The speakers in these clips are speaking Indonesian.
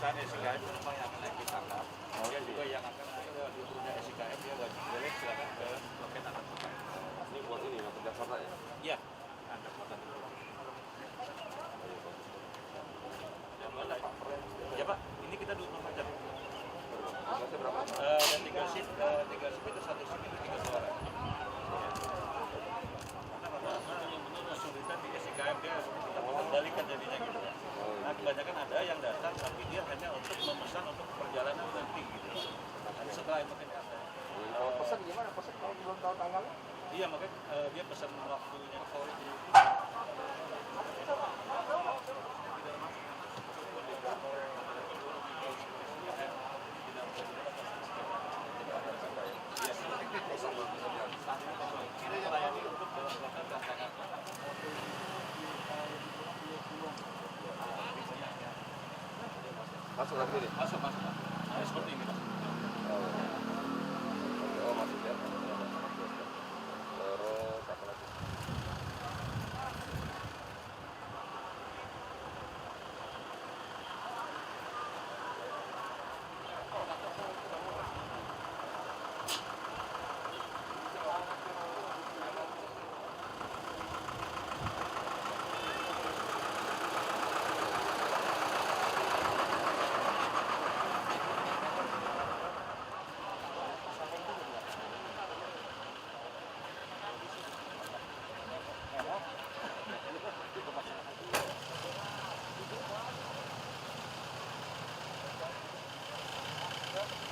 pesan SIKM penumpang yang akan naik di tangkap. Kemudian juga yang akan naik di turunnya SIKM dia wajib balik silakan ke loket akan buka. Ini buat ini ya, Jakarta ya? Iya, ada kota dulu. Ya Pak, ini kita 24 jam. Berapa? Dan 3 shift itu 1 shift itu 3 suara. Kesulitan di SIKM dia kita kembalikan jadinya gitu. Nah kebanyakan ada yang datang tapi dia hanya untuk memesan untuk perjalanan nanti gitu. Nanti setelah itu mungkin ada. Kalau pesan gimana? Pesan kalau belum tahu tanggalnya? Iya makanya dia pesan waktunya sore dulu. Masuk lagi nih? Masuk. Nah, seperti ini Pak. Oh, masuk ya. Terus apa lagi?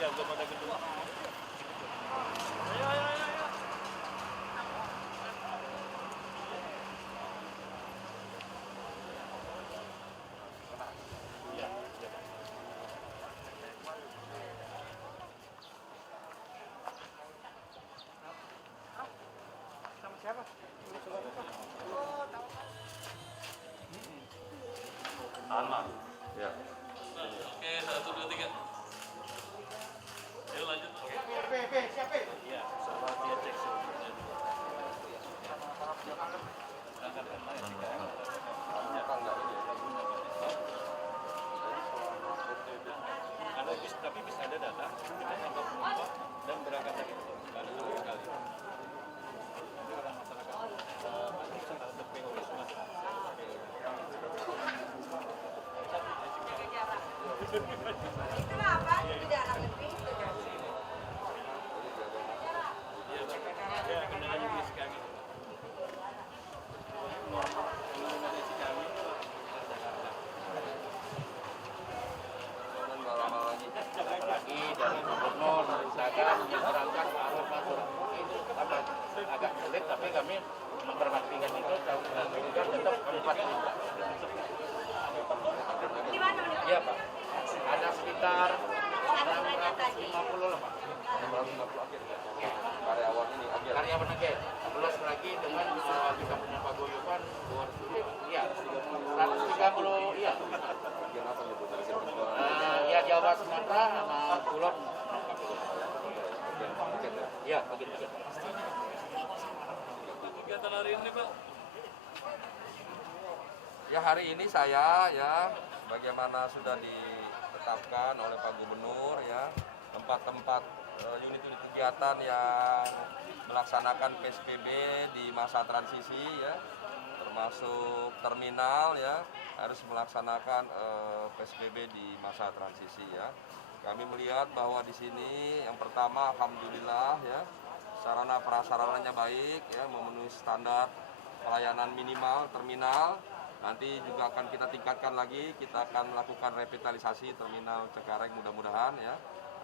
Iya, belum ada gedung. Sama siapa? Aman. Ya. Oke, 1, 2, 3. Ayo lanjut. Siapa? Iya, sama dia cek suhunya. Ada bis, tapi bis ada datang, kita tambah penumpang dan berangkat lagi. Nggak ada sama sekali. Ini orang masyarakat untuk PO semua. Kenapa? Tidak ada lebih. Ya, kendalanya bis kami. Kendalanya si kami Jakarta. Dan malam lagi. Apalagi dari gubernur misalkan yang berangkat harus masuk itu agak sulit, tapi kami memperhatikan itu dan tetap 4 juta. Di mana? Iya Pak, ada sekitar 650 lah Pak. 650 akhir ya. Karyawan ini akhir. Karyawan aja, plus lagi dengan kita punya paguyuban 200, iya 130, iya. Bagian apa nih Bu? Dari sini Ya Jawa Sumatera sama Kulon. bagian paket ya. Iya, begitu. Kegiatan hari ini, Pak. Ya hari ini saya ya bagaimana sudah ditetapkan oleh Pak Gubernur ya tempat-tempat unit-unit kegiatan yang melaksanakan PSBB di masa transisi ya termasuk terminal ya harus melaksanakan PSBB di masa transisi ya. Kami melihat bahwa di sini yang pertama alhamdulillah ya sarana prasarananya baik ya memenuhi standar pelayanan minimal terminal. Nanti juga akan kita tingkatkan lagi, kita akan melakukan revitalisasi terminal Cengkareng mudah-mudahan ya.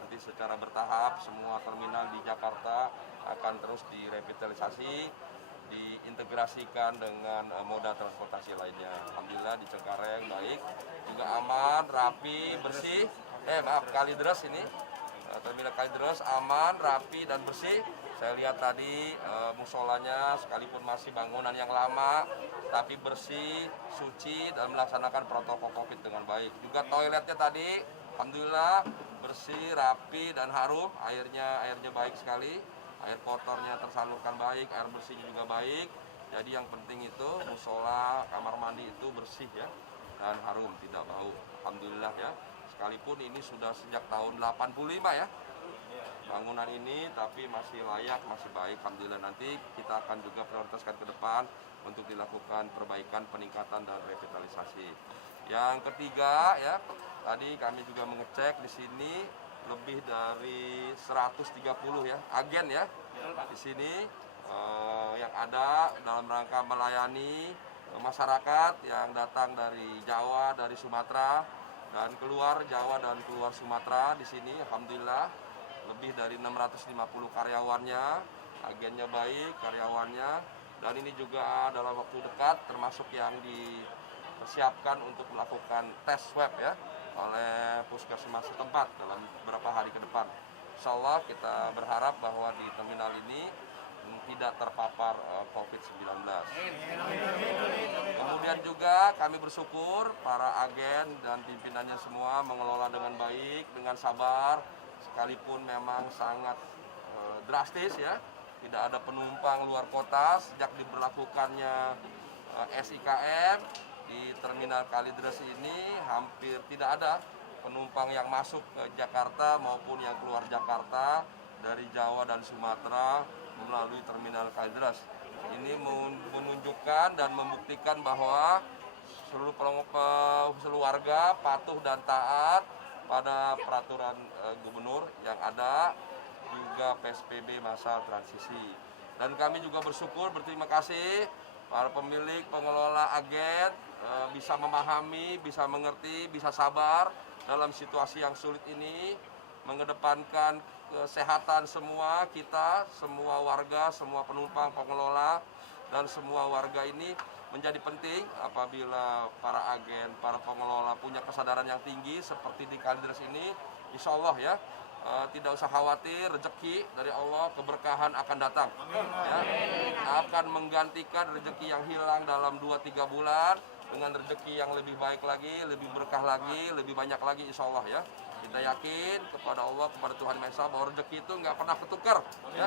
Nanti secara bertahap semua terminal di Jakarta akan terus direvitalisasi, diintegrasikan dengan moda transportasi lainnya. Alhamdulillah di Cengkareng baik, juga aman, rapi, bersih. Kalideres ini, terminal Kalideres aman, rapi dan bersih. Saya lihat tadi musolanya sekalipun masih bangunan yang lama, tapi bersih, suci dan melaksanakan protokol COVID dengan baik. Juga toiletnya tadi, alhamdulillah bersih, rapi dan harum. Airnya baik sekali. Air kotornya tersalurkan baik, air bersihnya juga baik. Jadi yang penting itu musola, kamar mandi itu bersih ya dan harum, tidak bau. Alhamdulillah ya. Sekalipun ini sudah sejak tahun 85 ya. Bangunan ini tapi masih layak, masih baik. Alhamdulillah nanti kita akan juga prioritaskan ke depan untuk dilakukan perbaikan, peningkatan dan revitalisasi. Yang ketiga ya, tadi kami juga mengecek di sini lebih dari 130 ya agen ya di sini yang ada dalam rangka melayani masyarakat yang datang dari Jawa, dari Sumatera dan keluar Jawa dan keluar Sumatera di sini. Alhamdulillah lebih dari 650 karyawannya, agennya baik, karyawannya, dan ini juga dalam waktu dekat termasuk yang dipersiapkan untuk melakukan tes swab ya oleh puskesmas setempat dalam beberapa hari ke depan. Insya Allah kita berharap bahwa di terminal ini tidak terpapar COVID-19. Kemudian juga kami bersyukur para agen dan pimpinannya semua mengelola dengan baik, dengan sabar, sekalipun memang sangat drastis ya, tidak ada penumpang luar kota sejak diberlakukannya SIKM di terminal Kalideres ini hampir tidak ada penumpang yang masuk ke Jakarta maupun yang keluar Jakarta dari Jawa dan Sumatera melalui terminal Kalideres. Ini menunjukkan dan membuktikan bahwa seluruh warga patuh dan taat pada peraturan gubernur yang ada, juga PSBB masa transisi. Dan kami juga bersyukur, berterima kasih para pemilik, pengelola agen bisa memahami, bisa mengerti, bisa sabar dalam situasi yang sulit ini, mengedepankan kesehatan semua kita, semua warga, semua penumpang, pengelola, dan semua warga ini menjadi penting. Apabila para agen, para pengelola punya kesadaran yang tinggi seperti di Kalideres ini, insya Allah ya, tidak usah khawatir, rezeki dari Allah, keberkahan akan datang. Ya, akan menggantikan rezeki yang hilang dalam 2-3 bulan dengan rezeki yang lebih baik lagi, lebih berkah lagi, lebih banyak lagi insya Allah ya. Kita yakin kepada Allah, kepada Tuhan Maha Esa bahwa rezeki itu nggak pernah ketukar. Ya.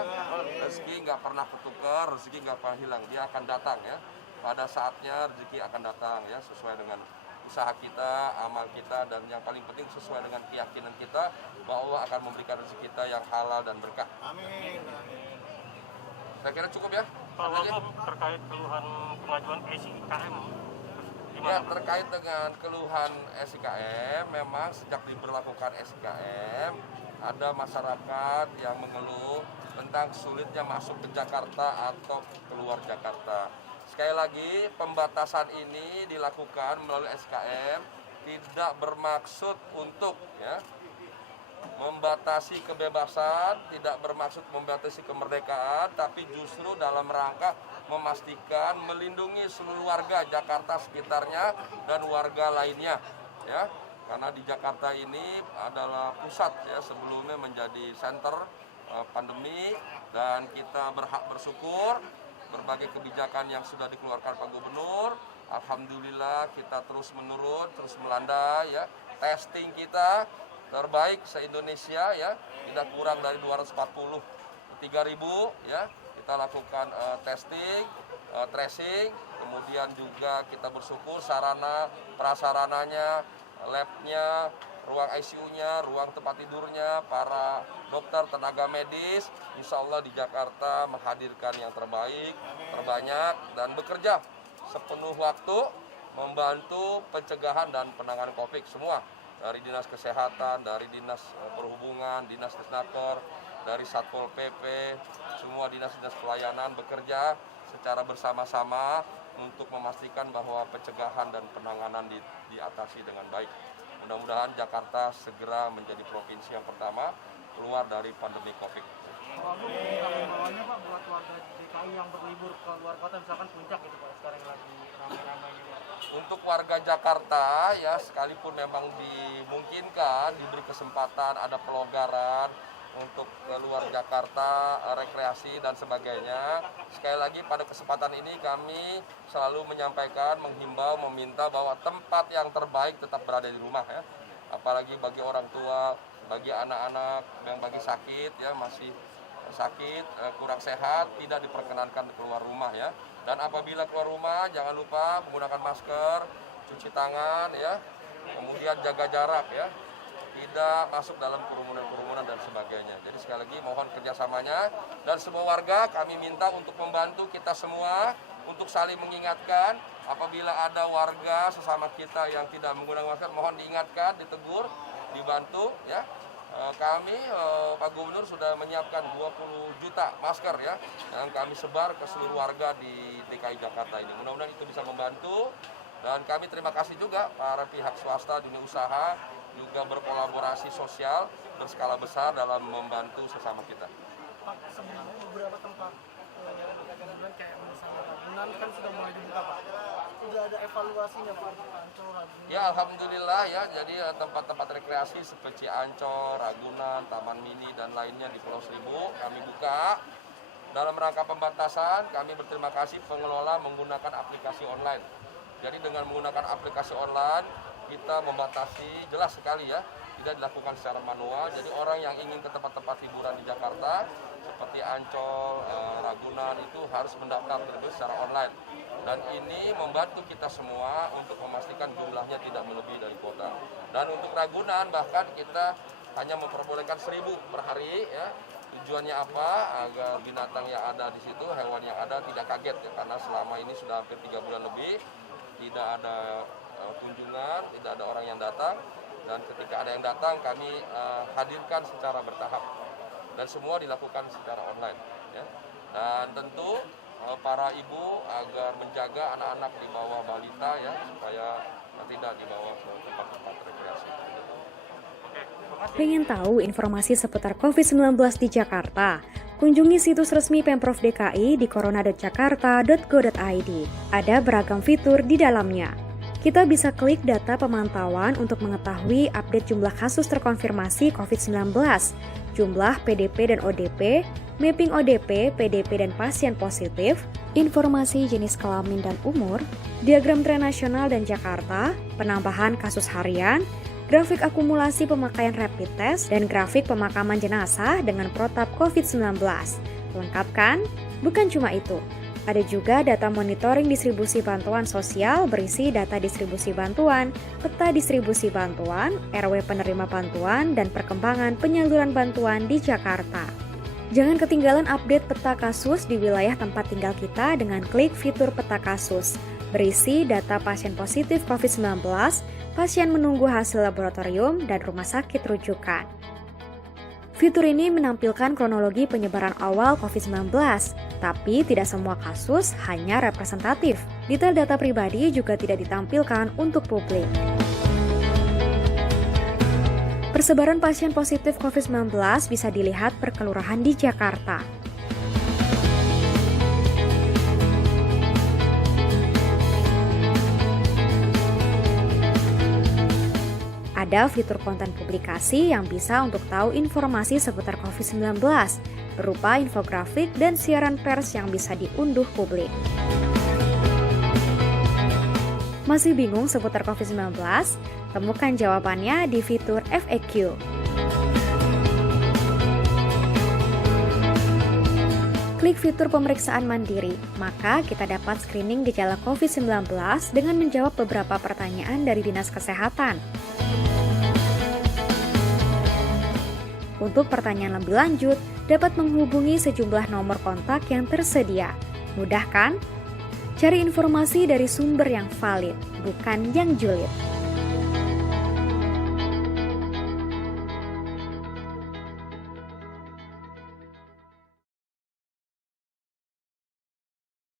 Rezeki nggak pernah ketukar, rezeki nggak pernah hilang, dia akan datang ya. Pada saatnya rezeki akan datang ya, sesuai dengan usaha kita, amal kita, dan yang paling penting sesuai dengan keyakinan kita bahwa Allah akan memberikan rezeki kita yang halal dan berkah. Amin. Saya kira cukup ya. Pak Wagub, terkait keluhan pengajuan SIKM. Ya, terkait dengan keluhan SIKM, memang sejak diberlakukan SIKM ada masyarakat yang mengeluh tentang sulitnya masuk ke Jakarta atau keluar Jakarta. Sekali lagi, pembatasan ini dilakukan melalui SKM tidak bermaksud untuk ya, membatasi kebebasan, tidak bermaksud membatasi kemerdekaan, tapi justru dalam rangka memastikan melindungi seluruh warga Jakarta sekitarnya dan warga lainnya. Ya, karena di Jakarta ini adalah pusat ya, sebelumnya menjadi center pandemi, dan kita bersyukur berbagai kebijakan yang sudah dikeluarkan Pak Gubernur, alhamdulillah kita terus menurun, terus melandai ya. Testing kita terbaik se-Indonesia ya, tidak kurang dari 243.000 ya. Kita lakukan testing, tracing, kemudian juga kita bersyukur sarana prasarananya, labnya, ruang ICU-nya, ruang tempat tidurnya, para dokter, tenaga medis, insya Allah di Jakarta menghadirkan yang terbaik, terbanyak, dan bekerja sepenuh waktu membantu pencegahan dan penanganan COVID semua. Dari Dinas Kesehatan, dari Dinas Perhubungan, Dinas Disnaker, dari Satpol PP, semua dinas-dinas pelayanan bekerja secara bersama-sama untuk memastikan bahwa pencegahan dan penanganan diatasi dengan baik. Mudah-mudahan Jakarta segera menjadi provinsi yang pertama keluar dari pandemi COVID. Pak, himbauannya Pak buat warga DKI yang berlibur ke luar kota, misalkan puncak gitu Pak, sekarang lagi ramai-ramainya Pak. Untuk warga Jakarta ya, sekalipun memang dimungkinkan diberi kesempatan ada pelonggaran untuk keluar Jakarta, rekreasi dan sebagainya. Sekali lagi pada kesempatan ini kami selalu menyampaikan, menghimbau, meminta bahwa tempat yang terbaik tetap berada di rumah ya. Apalagi bagi orang tua, bagi anak-anak yang bagi sakit ya, masih sakit, kurang sehat, tidak diperkenankan keluar rumah ya. Dan apabila keluar rumah jangan lupa menggunakan masker, cuci tangan ya, kemudian jaga jarak ya, tidak masuk dalam kerumunan-kerumunan dan sebagainya. Jadi sekali lagi mohon kerjasamanya dan semua warga kami minta untuk membantu kita semua untuk saling mengingatkan. Apabila ada warga sesama kita yang tidak menggunakan masker, mohon diingatkan, ditegur, dibantu ya. Kami Pak Gubernur sudah menyiapkan 20 juta masker ya yang kami sebar ke seluruh warga di DKI Jakarta ini. Mudah-mudahan itu bisa membantu dan kami terima kasih juga para pihak swasta, dunia usaha juga berkolaborasi sosial berskala besar dalam membantu sesama kita. Pak, sebelumnya beberapa tempat kayak misalnya Ragunan kan sudah mulai dibuka Pak. Sudah ada evaluasinya Pak, Ancol, Ragunan. Ya alhamdulillah ya, jadi tempat-tempat rekreasi seperti Ancol, Ragunan, Taman Mini dan lainnya di Pulau Seribu kami buka. Dalam rangka pembatasan kami berterima kasih pengelola menggunakan aplikasi online. Jadi dengan menggunakan aplikasi online kita membatasi jelas sekali ya, tidak dilakukan secara manual. Jadi orang yang ingin ke tempat-tempat hiburan di Jakarta seperti Ancol, Ragunan itu harus mendaftar terlebih secara online. Dan ini membantu kita semua untuk memastikan jumlahnya tidak melebihi dari kuota. Dan untuk Ragunan bahkan kita hanya memperbolehkan 1.000 per hari ya. Tujuannya apa? Agar binatang yang ada di situ, hewan yang ada tidak kaget ya, karena selama ini sudah hampir 3 bulan lebih tidak ada kunjungan, tidak ada orang yang datang, dan ketika ada yang datang kami hadirkan secara bertahap dan semua dilakukan secara online ya. Dan tentu para ibu agar menjaga anak-anak di bawah balita ya, supaya tidak dibawa ke tempat-tempat rekreasi. Pengen tahu informasi seputar COVID-19 di Jakarta? Kunjungi situs resmi Pemprov DKI di corona.jakarta.go.id. Ada beragam fitur di dalamnya. Kita bisa klik data pemantauan untuk mengetahui update jumlah kasus terkonfirmasi COVID-19, jumlah PDP dan ODP, mapping ODP, PDP dan pasien positif, informasi jenis kelamin dan umur, diagram tren nasional dan Jakarta, penambahan kasus harian, grafik akumulasi pemakaian rapid test, dan grafik pemakaman jenazah dengan protap COVID-19. Lengkap kan? Bukan cuma itu. Ada juga data monitoring distribusi bantuan sosial berisi data distribusi bantuan, peta distribusi bantuan, RW penerima bantuan, dan perkembangan penyaluran bantuan di Jakarta. Jangan ketinggalan update peta kasus di wilayah tempat tinggal kita dengan klik fitur peta kasus. Berisi data pasien positif COVID-19, pasien menunggu hasil laboratorium, dan rumah sakit rujukan. Fitur ini menampilkan kronologi penyebaran awal COVID-19, tapi tidak semua kasus hanya representatif. Detail data pribadi juga tidak ditampilkan untuk publik. Persebaran pasien positif COVID-19 bisa dilihat per kelurahan di Jakarta. Ada fitur konten publikasi yang bisa untuk tahu informasi seputar COVID-19, berupa infografik dan siaran pers yang bisa diunduh publik. Masih bingung seputar COVID-19? Temukan jawabannya di fitur FAQ. Klik fitur pemeriksaan mandiri, maka kita dapat screening gejala COVID-19 dengan menjawab beberapa pertanyaan dari Dinas Kesehatan. Untuk pertanyaan lebih lanjut, dapat menghubungi sejumlah nomor kontak yang tersedia. Mudah kan? Cari informasi dari sumber yang valid, bukan yang julid.